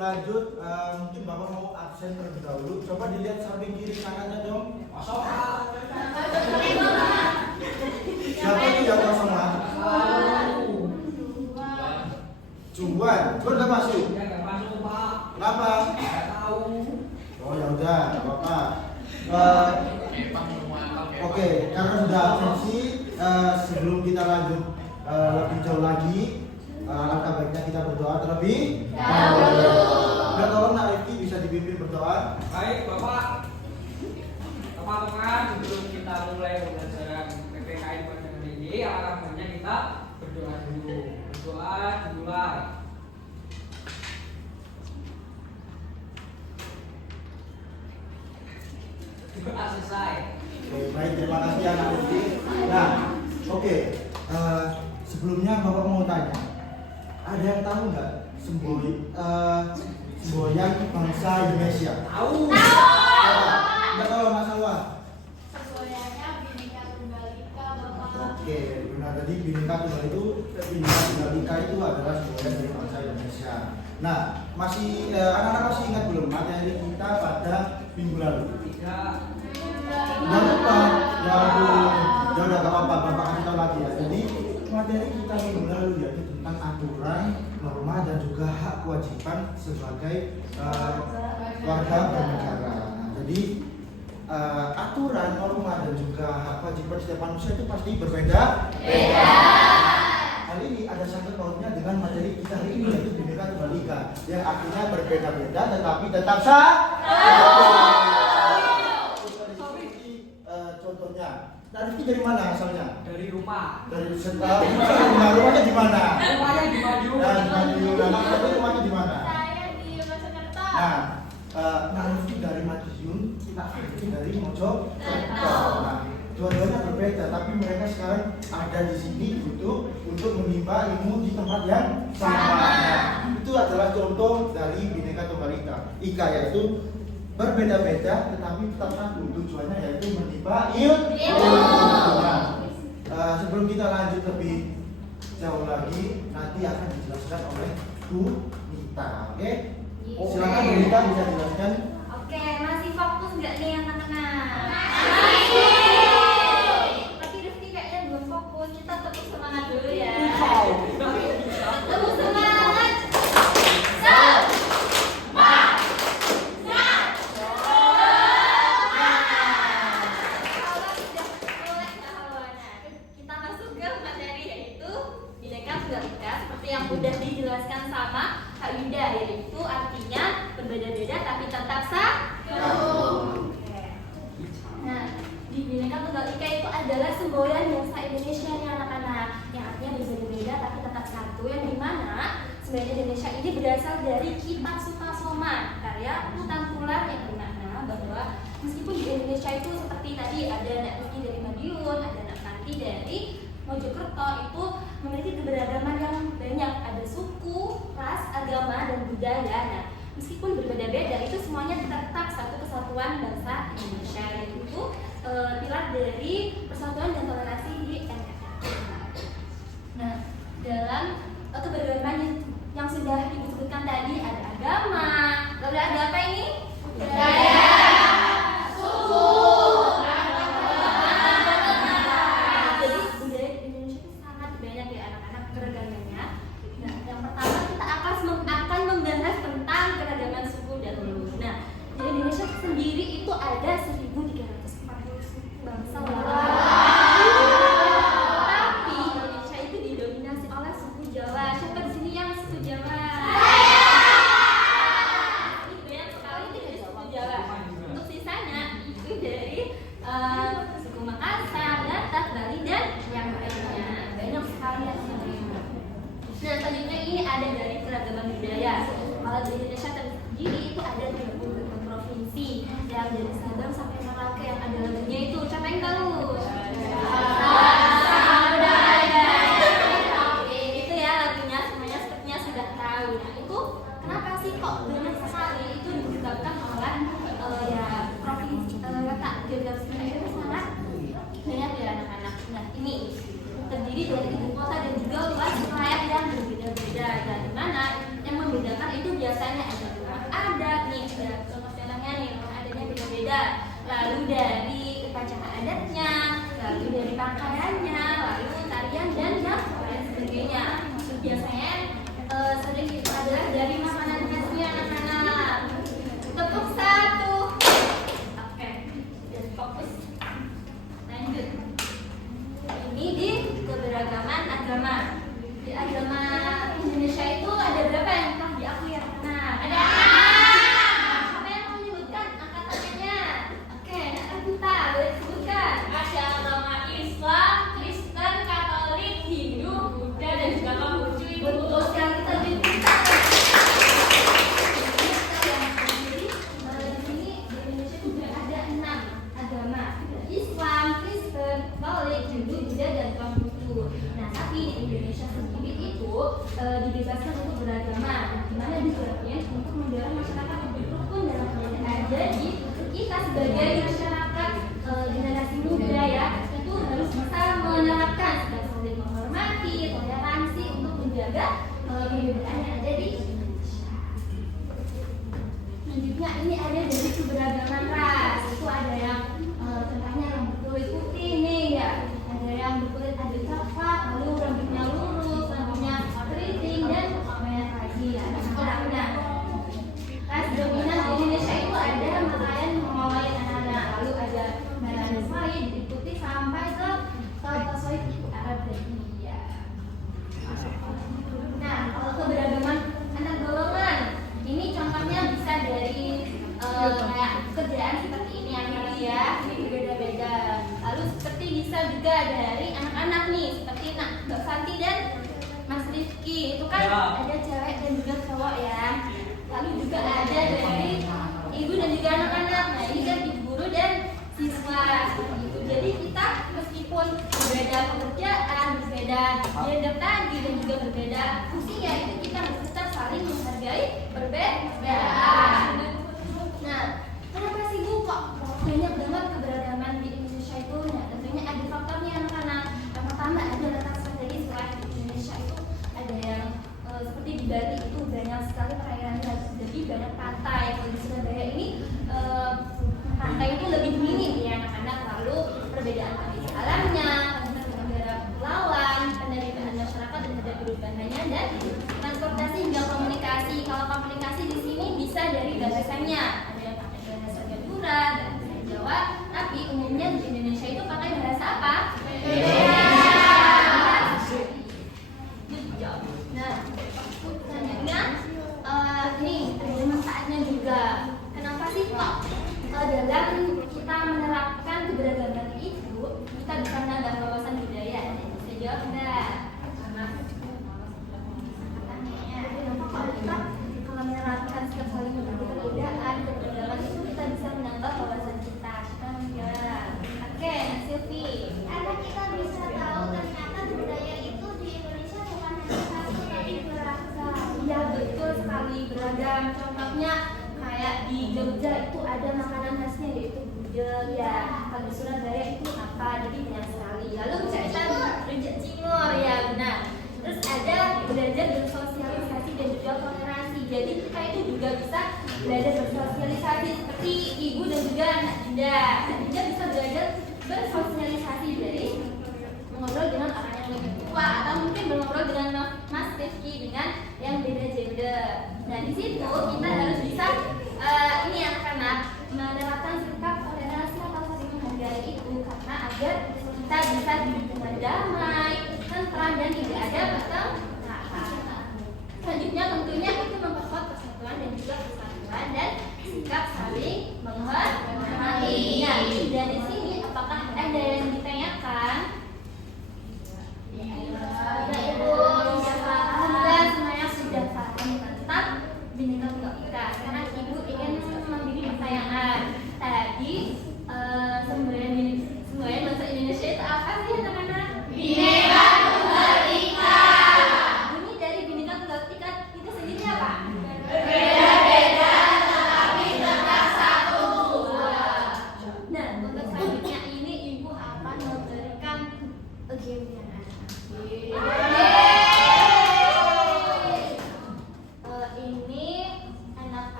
lanjut, mungkin Bapak mau absen terlebih dahulu. Coba dilihat samping kiri kanannya dong. Kosong. Siapa itu yang kosong lah? Cuan udah masuk? Ya nggak masuk Pak. Kenapa? Nggak tahu. Oh ya udah, nggak apa-apa. Oke, karena sudah absensi, sebelum kita lanjut lebih jauh lagi, alangkah baiknya kita berdoa terlebih dahulu. Dan tolong Nak Rifki bisa dipimpin berdoa. Baik Bapak, teman-teman, sebelum kita mulai pembelajaran PPKN pada hari ini, alangkah baiknya kita berdoa dulu. Berdoa dimulai. Doa selesai. Oke, baik, terima kasih ya Nak Rifki. Nah, oke, sebelumnya Bapak mau tanya, ada yang tahu nggak semboyan bangsa Indonesia? Tahu. Nggak tahu Mas Salwa? Semboyannya Bhinneka Tunggal Ika, Bapak. Oke, benar, tadi Bhinneka Tunggal Ika itu adalah semboyan dari bangsa Indonesia. Nah, anak-anak masih ingat belum materi kita pada minggu lalu? Tidak. Udah lupa, ya udah gak apa-apa, Bapak kasih tahu lagi ya. Jadi materi kita minggu lalu yaitu tentang aturan, norma dan juga hak kewajiban sebagai warga bernegara. Nah, jadi aturan, norma dan juga hak kewajiban setiap manusia itu pasti berbeda. Hal ini ada sangkut pautnya dengan materi kita hari ini yaitu Bhinneka Tunggal Ika, yang artinya berbeda-beda tetapi tetap contohnya, Nah Rifki dari mana asalnya? Dari rumah. Dari rumahnya di mana? Rumahnya di Madiun. Nah, di Madiun. Nah, Rifki rumahnya di mana? Saya di Mojokerto. Nah, Rifki dari Madiun, Rifki dari Mojokerto. Nah, dua-duanya berbeda, tapi mereka sekarang ada di sini untuk menimba ilmu di tempat yang sama. Nah, itu adalah contoh dari Bhinneka Tunggal Ika, yaitu berbeda-beda tetapi tetap satu tujuannya yaitu menimba ilmu. Nah, sebelum kita lanjut lebih jauh lagi nanti akan dijelaskan oleh Bu Nita. Oke? Silakan Bu Nita bisa dijelaskan. Oke, masih fokus nggak nih anak-anak? Tapi Rifki kayaknya belum fokus. Kita tepuk semangat dulu ya. Tepuk semangat. Yang udah dijelaskan sama Kak Yuda, yaitu artinya berbeda-beda tapi tetap satu. Nah, di Bhinneka Tunggal Ika itu adalah semboyan bangsa Indonesia nih anak-anak, yang artinya berbeda-beda tapi tetap satu, yang dimana semboyan Indonesia ini berasal dari Kitab Sutasoma karya Utan Tular yang bermakna bahwa meskipun di Indonesia itu seperti tadi ada anak Rifki dari Madiun, ada anak Tanti dari Mojokerto, itu memiliki keberagaman yang banyak, ada suku, ras, agama, dan budaya. Nah, meskipun berbeda-beda, itu semuanya tetap satu kesatuan bangsa Indonesia, yaitu pilar dari persatuan dan toleransi di NKRI. Nah, dalam keberagaman yang sudah disebutkan tadi ada agama, lalu ada apa ini? Budaya, suku. Sendiri itu ada 1.340 suku bangsa. Tapi Indonesia itu didominasi oleh suku Jawa. Siapa di sini yang suku Jawa? Ini banyak sekali dari suku Jawa. Untuk sisanya itu dari suku Makassar, Batak, Bali dan yang lainnya. Banyak sekali yang lainnya. Nah, selanjutnya ini ada dari keragaman budaya. Kalau di Indonesia sendiri itu ada 38 provinsi, yang dari Sabang sampai Merauke, yang ada lagunya itu. Siapa yang tahu? Itu ya lagunya, semuanya sepertinya sudah tahu. Nah, itu kenapa sih kok banyak sekali? Itu disebabkan oleh provinsi letak geografisnya itu sangat banyak ya anak-anak. Nah, ini terdiri dari ibu kota dan juga luas wilayah yang berbeda-beda. Dan di mana yang membedakan itu biasanya ada mendorong masyarakat lebih rukun dalam perbedaan. Jadi kita sebagai masyarakat generasi muda ya itu harus bisa menerapkan saling menghormati, toleransi untuk menjaga perbedaan yang ada di Indonesia. Selanjutnya ini ada dari keberagaman ras. Itu ada yang contohnya yang berkulit putih nih ya, ada yang berkulit ada coklat, lalu rambutnya lurus, rambutnya keriting dan merah lagi. Nah, ras dominan di Indonesia itu ada Malayan, Mongoloid, anak-anak, lalu ada Melanesia diikuti sampai ke Caucasoid itu Arab dan India. Nah, kalau keberagaman antar golongan, ini contohnya bisa dari kayak kerjaan seperti ini anak-anak ya, ini berbeda-beda. Lalu seperti bisa juga dari anak-anak nih, seperti Mbak Santi dan Mas Rifki, itu kan ada cewek dan juga cowok ya. Lalu juga ada dari ibu dan juga anak-anak. Nah, ini kan ibu guru dan siswa gitu. Jadi kita meskipun berbeda pekerjaan, berbeda gender tadi dan juga berbeda usia, itu kita harus tetap saling menghargai perbedaan. Nah, kenapa sih Bu kok banyak banget keberagaman di Indonesia itu? Nah, tentunya ada faktornya anak-anak. Yang pertama ada letak strategis di Indonesia itu ada yang seperti di Bali itu banyak sekali perairan, jadi banyak pantai. Kalau di Surabaya ini pantai itu lebih minim ya anak-anak. Lalu perbedaan kondisi alamnya, negara kepulauan, penderitaan masyarakat dan ada perubahannya, dan transportasi hingga komunikasi. Kalau komunikasi di sini bisa dari bahasanya, ada yang pakai bahasa Madura, bahasa Jawa, tapi umumnya di Indonesia itu pakai bahasa apa? Nah, selanjutnya ini ada manfaatnya juga. Kenapa sih kok dalam kita menerapkan keberagaman itu kita bisa menambah wawasan budaya? Bisa jawab enggak? Kenapa kok kita kalau menerapkan setiap kali memiliki perbedaan keberagaman itu kita bisa menambah wawasan kita? Kita menjawab. Oke, Silvi. Karena kita bisa tahu ternyata budaya itu di Indonesia bukan hanya satu tapi beragam. Iya betul sekali, beragam. Contohnya kayak di Jogja itu ada makanan khasnya yaitu gudeg ya. Kalau di Surabaya itu apa? Jadi banyak sekali. Lalu kita rujak cingur ya benar. Terus ada belajar bersosialisasi dan juga toleransi. Jadi kita itu juga bisa belajar bersosialisasi seperti ibu dan juga anak Dinda. Dinda bisa belajar bersosialisasi dari mengobrol dengan orang yang lebih tua atau mungkin mengobrol dengan Mas Rifki dengan yang beda gender. Nah di situ kita harus bisa ini anak-anak menerapkan sikap toleransi atau saling menghargai itu karena agar kita bisa hidup dengan damai, tentram dan tidak ada pertentangan. Selanjutnya tentunya itu memperkuat persatuan dan juga kesatuan dan sikap saling menghormati. Nah dari sini apakah ada yang ditanyakan? Ya Ibu, alhamdulillah semuanya sudah paham tentang Bhinneka Tunggal Ika. Sekarang Ibu ingin memberi pertanyaan. Tadi semboyan bahasa Indonesia itu apa sih anak-anak? Bhinneka Tunggal Ika.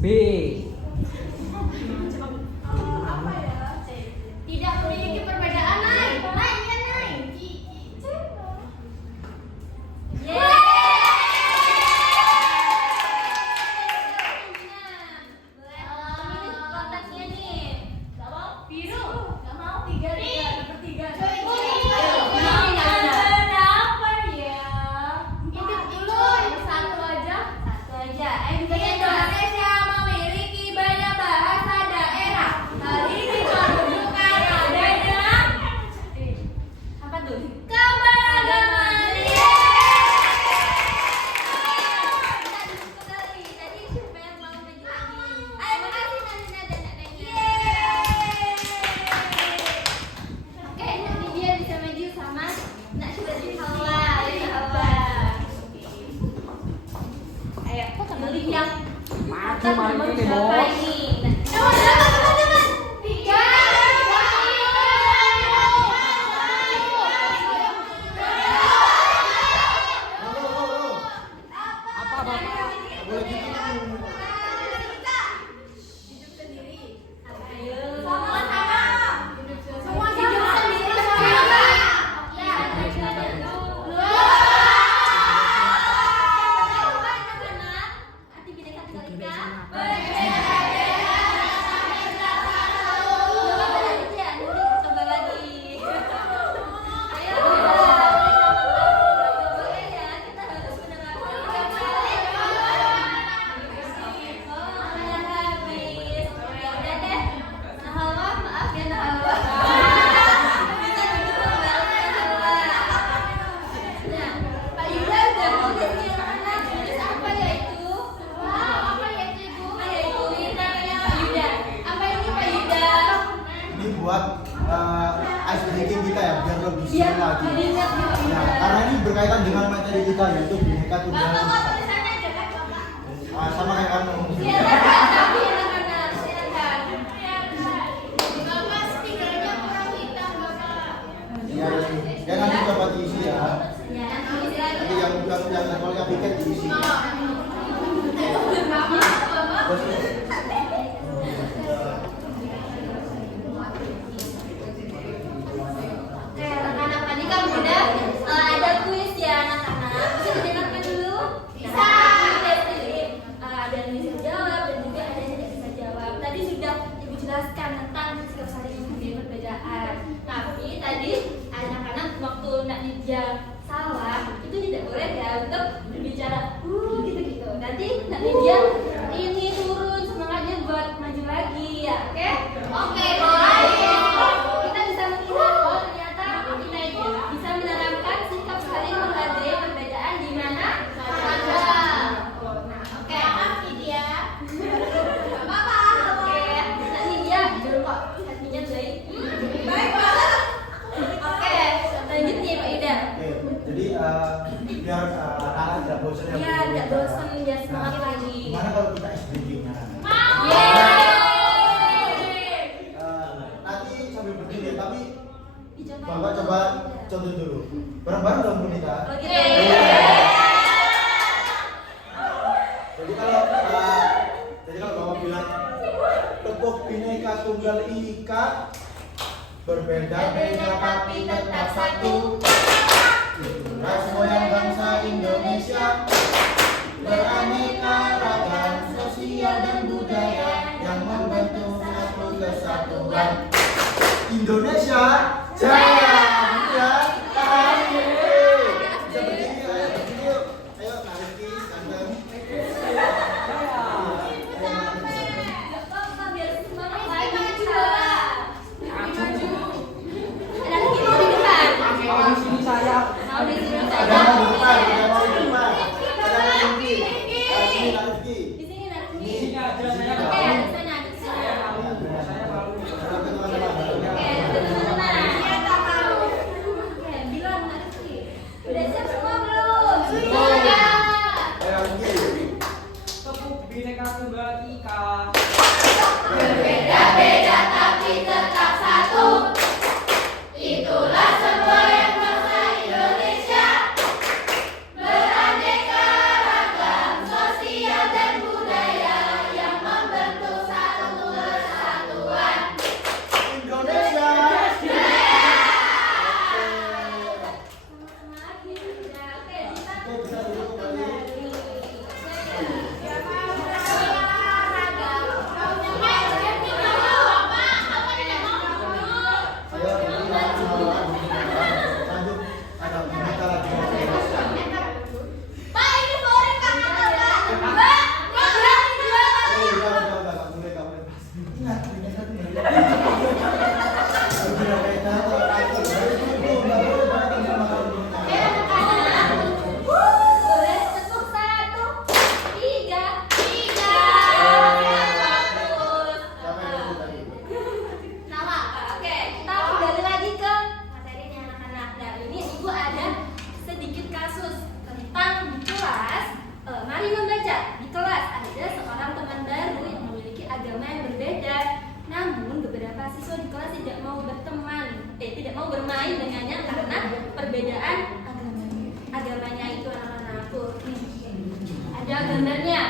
B. Tidak memiliki perbedaan naik. Naik ya naik. Indonesia memiliki banyak bahasa daerah. Hal ini menunjukkan adanya apa tuh? Keberagaman. Tadi siapa yang mau maju lagi? Ayo makasih Nanda dan Nanda. Oke, nanti dia bisa maju sama Nak sudah di Hawa. Ayo, pilih yang Maju nomor ini berapa bos. ini? Teman-teman. 3, 2, 1. Apa Bapak? Boleh gitu. Hidup sendiri. Ayo. Sama-sama. Semua Hidup sama. sendiri Sama. sama. Ya. Arti bineka tunggal ika. Coba lagi. Ayo. Boleh ya, kita harus menerapkan habis. Ya udah deh. Nahalwa, maaf ya Nahalwa. Bisa begitu bareng Nahalwa. Nah, Pak Yuda udah tulis yang mana? Tulis apa ya itu? Apa ya itu, Ibu? Yaitu ini namanya Pak Yuda. Apa ini Pak Yuda? Ini buat ice breaking kita ya, biar lebih Biar seru lagi. lebih ingat ya, Pak Nah, Yuda. karena ini berkaitan dengan materi kita yaitu Bhinneka Tunggal Bapak kok Ika. tulisannya jelek, Bapak? Sama kayak kamu. Silakan, tapi anak-anak, silakan. Bapak stikernya kurang hitam, Bapak. Ya, ya nanti coba diisi ya. Ya, Nanti silakan. yang sekolahnya piket diisi. Oke, anak-anak tadi kan udah ada kuis ya anak-anak. Bisa didengarkan dulu? Bisa. Ada yang bisa jawab dan juga ada yang tidak bisa jawab. Tadi sudah Ibu jelaskan tentang sikap saling menghargai perbedaan. Tapi tadi anak-anak waktu nak dijam salah itu tidak boleh ya untuk berbicara gitu-gitu. Nanti nak dijam ini turun semangatnya buat maju lagi ya, oke? Oke, baik. Kita bisa melihat oh ternyata kita itu bisa menerapkan sikap saling menghargai perbedaan di mana ada. Nah, oke. Maaf, Lydia. Gak apa-apa. Oke, nanti dia dulu kok hatinya baik. Baik, Pak. Oke, lanjut nih Pak Ida. Oke, jadi biar anak-anak tidak bosan ya. Iya, tidak bosan, biar semangat Nah, lagi. gimana kalau kita ice breaking ya? Nanti sambil berdiri, tapi Bapak coba contoh dulu. Bareng-bareng dong Bunita. Oke. Jadi kalau Bapak bilang tepuk Bhinneka Tunggal Ika, berbeda-beda tapi tetap satu. Ras moyang bangsa Indonesia, beraneka ragam sosial dan budaya yang membentuk satu kesatuan. Indonesia Jaya. Ya, tahan diri. Bisa berdiri, ayo berdiri yuk. Ayo, Kak Rizky, ganteng. Gak apa-apa, biar semangat lagi salah. Maju. Ada lagi mau di depan. Mau di sini saya. Mau di sini Ada saja. yang di depan, ada yang mau di depan. Ada yang di sini. Sini, Kak Rizky. Di sini nanti. Ini. Sini aja saya. Oke, di sana, di sana. Saya malu. Ada teman-teman. Oke, teman-teman. kasus tentang di kelas. Mari membaca. Di kelas ada seorang teman baru yang memiliki agama yang berbeda. Namun beberapa siswa di kelas tidak mau tidak mau bermain dengannya karena perbedaan agamanya itu anak-anak. Ada gambarnya.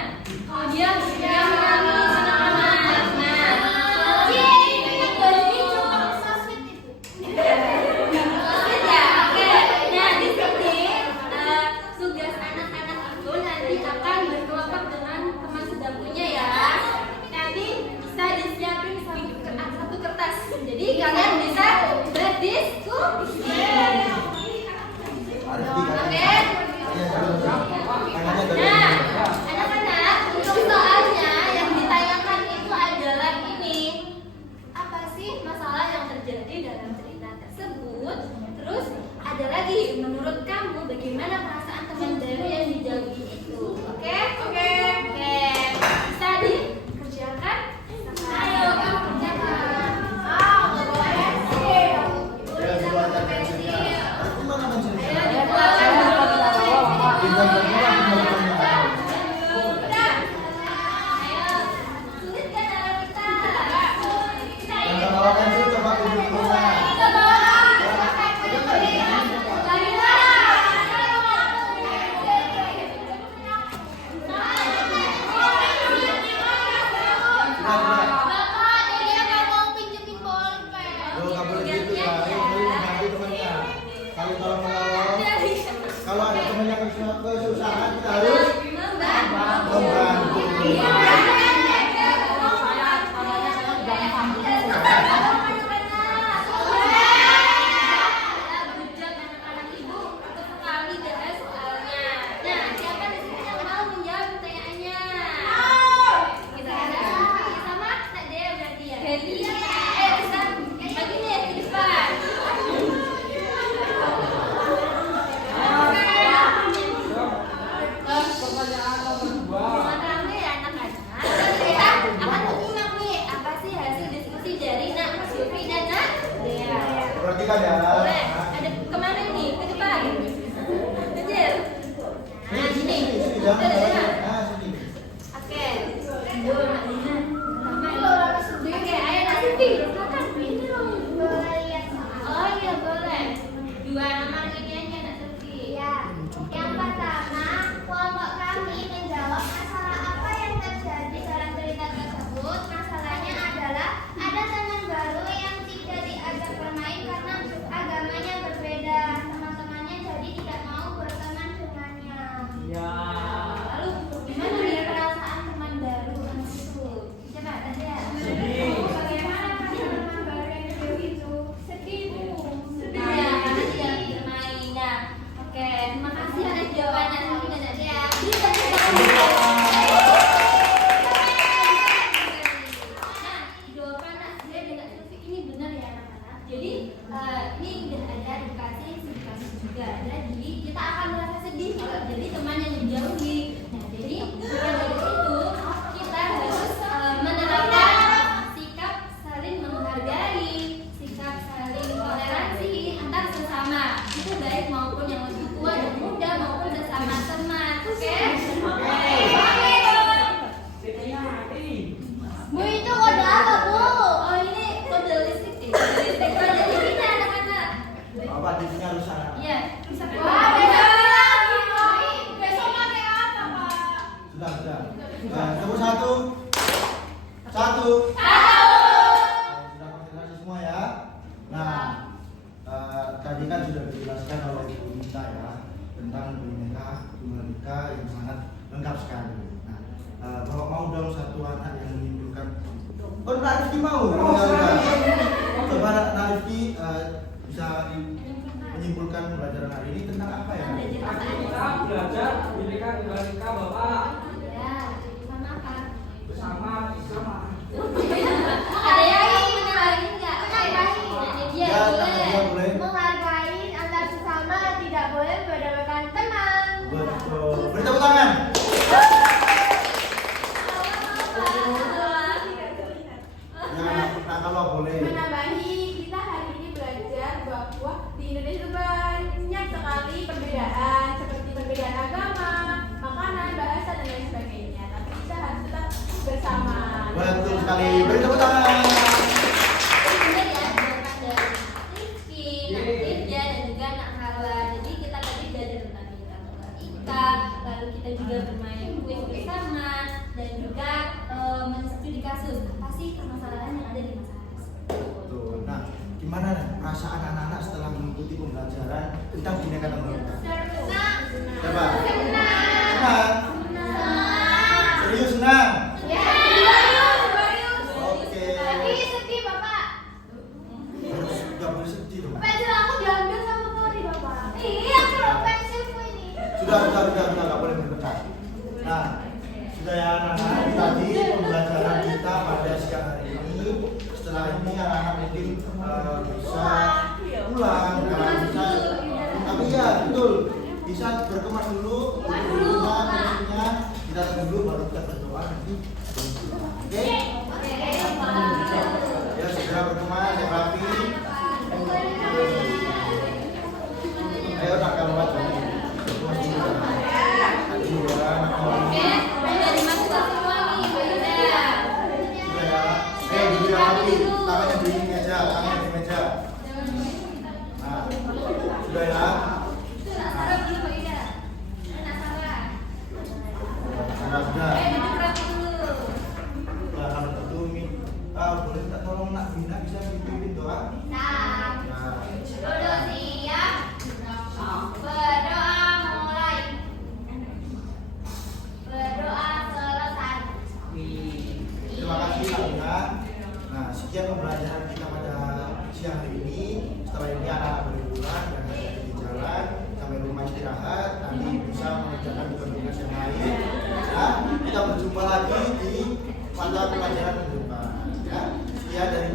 Dia menangis anak-anak. Tugas anak-anak itu nanti akan berkelompok dengan teman sebangkunya ya. Nanti bisa disiapin satu kertas. Jadi kalian bisa berdiskusi. Oke? Nah, anak-anak, untuk soalnya yang ditayangkan itu adalah ini. Apa sih masalah yang terjadi dalam cerita tersebut? Terus ada lagi, menurut kamu bagaimana perasaan teman baru yang dijauhi itu? Oke? Oke. Bisa dikerjakan? Ayo, kamu kerjakan. Boleh sih. Boleh sama pensil. Ayo dikeluarkan dulu. Ayo, sulit kan cara kita? Yang bawa pensil coba tunjuk keluar. Bapak, Delia nggak mau pinjemin bolpen. Loh, nggak boleh gitu ya. Ini nanti temannya. Kalau tolong-menolong, kalau ada teman yang kesusahan kita harus membantu. Bujang anak-anak ibu untuk sekali bahas soalnya. Nah, siapa di sini yang mau menjawab pertanyaannya? Kita ada sama Kak Dea berarti ya. Bisa bagi nih ke depan. Pertanyaan nomor 2. Dengan rame ya anak-anak. Kita akan menyimak nih apa sih hasil diskusi dari Nak Sylvie dan Nak Dea. Perhatikan ya. Boleh. Ada kemana nih? Ke depan. Kecil. Nah, sini. Jangan. Ada. Nah, sini. Oke. Oke, ayo Nak Sylvie. Silakan. Boleh lihat Oh iya boleh. Dua nomor ini aja Nak Sylvie. Ya, yang pertama, kelompok kami menjawab masalah apa yang terjadi dalam cerita tersebut. Masalahnya adalah ada teman baru yang tidak diajak bermain karena agamanya berbeda. Teman-temannya jadi tidak mau berteman dengannya. Ya. Lalu gimana nih perasaan teman baru itu? Coba tadi ya. Bagaimana perasaan teman baru yang baru itu? Sedih, Bu. Iya, karena tidak bermain. Nah, oke, terima kasih atas jawabannya Sylvie dan Nak Dea. Bisa Nah, jawaban Nak Dea dan Nak Sylvie ini benar ya anak-anak. Jadi ini udah ada edukasi juga. Jadi kita akan merasa sedih kalau jadi teman yang dijauhi. Nah, jadi maka dari itu kita harus menerapkan sikap saling menghargai, sikap saling toleransi antar sesama. Itu baik maupun yang lebih tua dan muda maupun sesama teman. Oke? Bu, itu kode apa, Bu? Oh, ini kode listrik nih. Kode listrik pada ini anak-anak. Bapak TV-nya rusak. Iya, bisa Wah, beda lagi, Boy. Besok pakai apa, Pak? Sudah. Nah, nomor satu. Satu. Sudah konsentrasi semua ya. Nah, tadi kan sudah dijelaskan oleh Ibu Nita ya tentang Bhinneka Tunggal Ika yang sangat lengkap sekali. Nah, kalau mau dong satu anak yang menyimpulkan. Oh, Nak Rifki mau? Coba Nak Rifki bisa menyimpulkan pembelajaran hari ini tentang apa ya? Kita belajar Bhinneka Tunggal Ika Bapak Ya, sama apa? bersama. Ada yang mau menambahin nggak? Iya, Ya, boleh. boleh. Menghargai antar sesama, tidak boleh membedakan teman. Betul. Beri tepuk tangan. Nah, kalau boleh. Menambahi, kita hari ini belajar bahwa di Indonesia banyak sekali perbedaan seperti sekali. Beri tepuk tangan. Benar ya, jawaban dari Rizky, Nadia, dan juga Nak Hala. Jadi kita tadi belajar tentang matematika, lalu kita juga bermain kuis bersama, dan juga menstudi kasus. Apa sih permasalahan yang ada di masyarakat? Tuh, nah, gimana perasaan anak-anak setelah mengikuti pembelajaran tentang Bhinneka Tunggal Ika? Coba. Senang. Serius senang. Oke. Tapi sedih Bapak. Nggak boleh sedih dong. Pensil aku diambil sama Tori Bapak. Iya, kalau pensilku ini. Sudah, nggak boleh berdebat. Nah, sudah ya anak-anak, ini tadi pembelajaran kita pada siang hari ini. Setelah ini anak-anak mungkin bisa pulang, bisa. Tapi ya betul, bisa berkemas dulu, duduk di rumah, maksudnya kita tunggu baru kita berdoa nanti. Oke? Ya segera berkemas, yang rapi. Ayo tanggal 4 Juni. Berkemas dulu. Tadi ya, Oke, udah dimasukkan semua nih, udah. sudah ya. Duduk yang rapi, tangannya di meja, tangannya di meja. Nah, sudah ya. Sarap dulu, Mbak Ida. Penasaran. Sudah. Duduk rapi dulu. Nah, kalau gitu boleh minta tolong Nak Bina bisa dipimpin doa? Nah, Nah, dulu siap. Berdoa mulai. Berdoa selesai. terima kasih Nak Bina. Nah, sekian pembelajaran kita pada siang hari ini. Setelah ini anak-anak boleh pulang dan hati-hati di jalan sampai rumah istirahat. Nanti bisa mengerjakan tugas-tugas yang lain. Nah, kita berjumpa lagi di mata pelajaran minggu depan. Ya, sekian dari